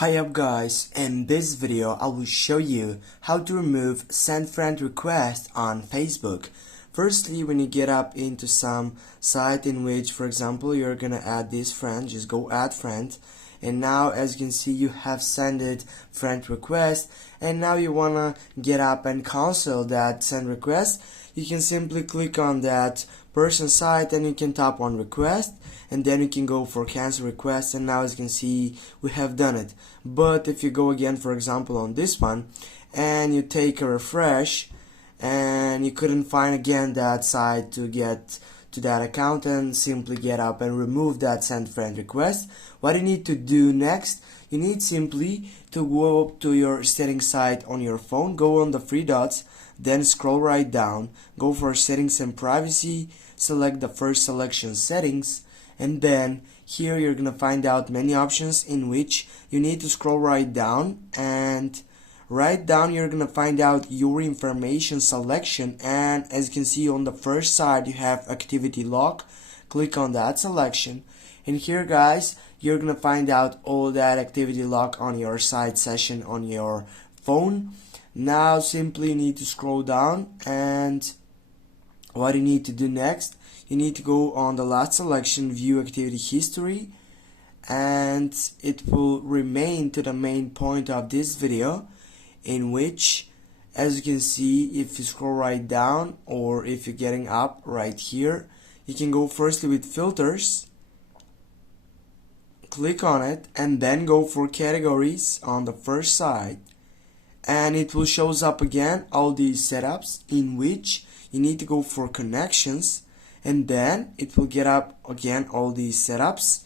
Hi up guys, in this video I will show you how to remove send friend request on Facebook. Firstly, when you get up into some site in which, for example, you're gonna add this friend, just go add friend, and now as you can see you have sent friend request, and now you wanna get up and cancel that send request. You can simply click on that person site and you can tap on request, and then you can go for cancel request, and now as you can see we have done it. But if you go again, for example, on this one and you take a refresh and you couldn't find again that site to get to that account, and simply get up and remove that send friend request, what you need to do next, you need simply to go up to your settings site on your phone, go on the three dots, then scroll right down, go for settings and privacy, select the first selection settings, and then here you're gonna find out many options in which you need to scroll right down, and right down you're gonna find out your information selection, and as you can see on the first side you have activity log. Click on that selection, and here guys you're gonna find out all that activity log on your site session on your phone. Now simply you need to scroll down, and what you need to do next, you need to go on the last selection, view activity history, and it will remain to the main point of this video, in which as you can see if you scroll right down or if you're getting up right here, you can go firstly with filters, click on it, and then go for categories on the first side, and it will shows up again all these setups in which you need to go for connections, and then it will get up again all these setups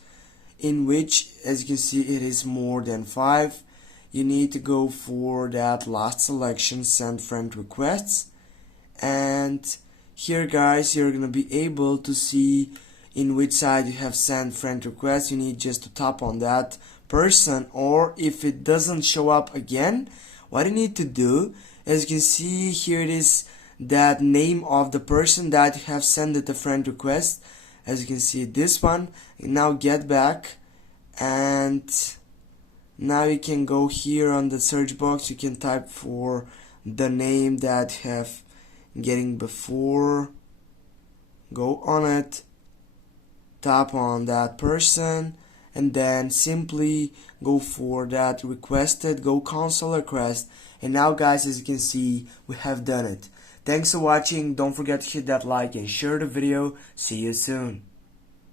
in which as you can see it is more than 5. You need to go for that last selection, send friend requests, and here guys you're gonna be able to see in which side you have sent friend requests. You need just to tap on that person, or if it doesn't show up again, what you need to do, as you can see here it is that name of the person that you have sent the friend request, as you can see this one. Now get back, and now you can go here on the search box, you can type for the name that you have getting before, go on it, tap on that person, and then simply go for that requested, go cancel request, and now guys as you can see we have done it. Thanks for watching, don't forget to hit that like and share the video. See you soon.